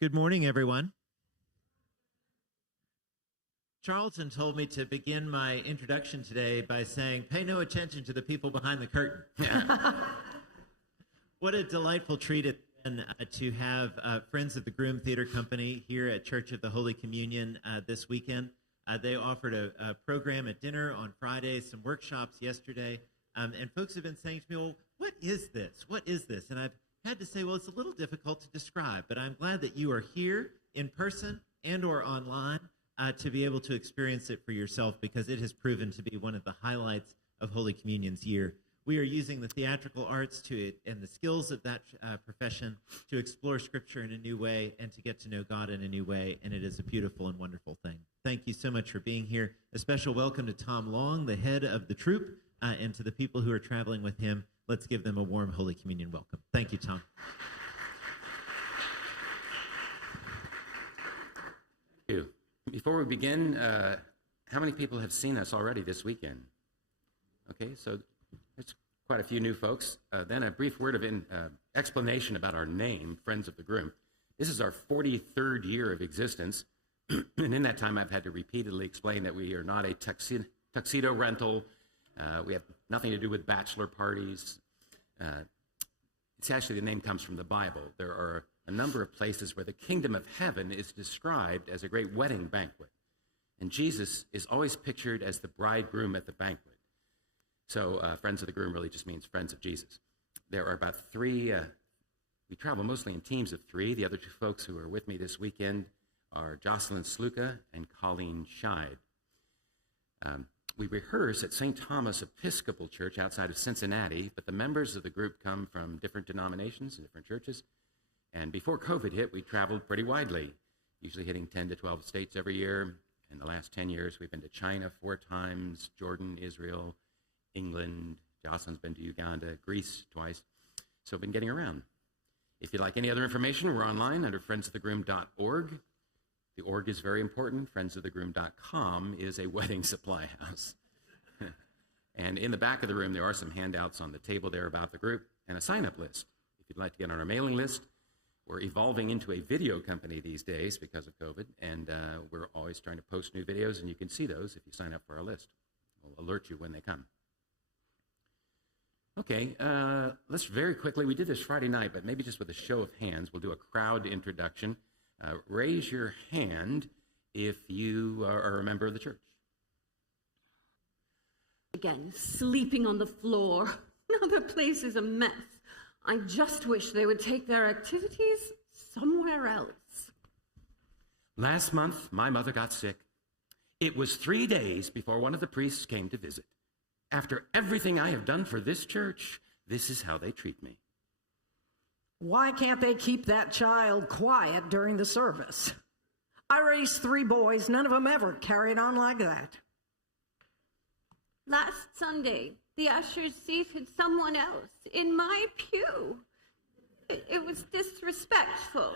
Good morning, everyone. Charlton told me to begin my introduction today by saying, pay no attention to the people behind the curtain. What a delightful treat it's been to have Friends of the Groom Theater Company here at Church of the Holy Communion this weekend. They offered a program at dinner on Friday, some workshops yesterday, and folks have been saying to me, well, what is this? What is this? And I've had to say, well, it's a little difficult to describe, but I'm glad that you are here in person and or online to be able to experience it for yourself, because it has proven to be one of the highlights of Holy Communion's year. We are using the theatrical arts and the skills of that profession to explore Scripture in a new way and to get to know God in a new way, and it is a beautiful and wonderful thing. Thank you so much for being here. A special welcome to Tom Long, the head of the troupe, and to the people who are traveling with him. Let's give them a warm Holy Communion welcome. Thank you, Tom. Thank you. Before we begin, how many people have seen us already this weekend? Okay, so there's quite a few new folks. Then a brief word of explanation about our name, Friends of the Groom. This is our 43rd year of existence, and in that time I've had to repeatedly explain that we are not a tuxedo rental. We have nothing to do with bachelor parties. It's actually, the name comes from the Bible. There are a number of places where the kingdom of heaven is described as a great wedding banquet. And Jesus is always pictured as the bridegroom at the banquet. So Friends of the Groom really just means friends of Jesus. There are about three. We travel mostly in teams of three. The other two folks who are with me this weekend are Jocelyn Sluka and Colleen Scheid. We rehearse at St. Thomas Episcopal Church outside of Cincinnati, but the members of the group come from different denominations and different churches. And before COVID hit, we traveled pretty widely, usually hitting 10 to 12 states every year. In the last 10 years, we've been to China 4 times, Jordan, Israel, England. Jocelyn's been to Uganda, Greece twice. So we've been getting around. If you'd like any other information, we're online under friendsofthegroom.org. The org is very important. Friendsofthegroom.com is a wedding supply house. And in the back of the room, there are some handouts on the table there about the group and a sign-up list. If you'd like to get on our mailing list, we're evolving into a video company these days because of COVID, and we're always trying to post new videos, and you can see those if you sign up for our list. We'll alert you when they come. Okay, let's very quickly, we did this Friday night, but maybe just with a show of hands, we'll do a crowd introduction. Raise your hand if you are a member of the church. Again, sleeping on the floor. Now the place is a mess. I just wish they would take their activities somewhere else. Last month, my mother got sick. It was 3 days before one of the priests came to visit. After everything I have done for this church, this is how they treat me. Why can't they keep that child quiet during the service? I raised 3 boys. None of them ever carried on like that. Last Sunday, the ushers seated someone else in my pew. It was disrespectful.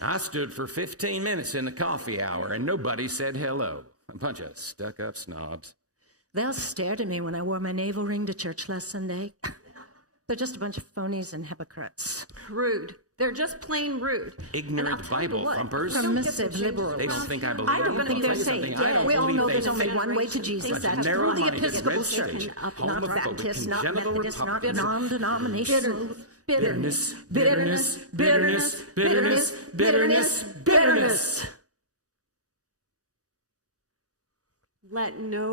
I stood for 15 minutes in the coffee hour and nobody said hello. A bunch of stuck-up snobs. They'll stare at me when I wore my navel ring to church last Sunday. They're just a bunch of phonies and hypocrites. Rude. They're just plain rude. Ignorant Bible thumpers. Permissive liberals. They don't think I believe. I don't think they're saved. We all know there's only one way to Jesus. That's through the Episcopal Church. Not Baptist, not Methodist, not non-denominational. Bitterness, bitterness, bitterness, bitterness, bitterness, bitterness. Let no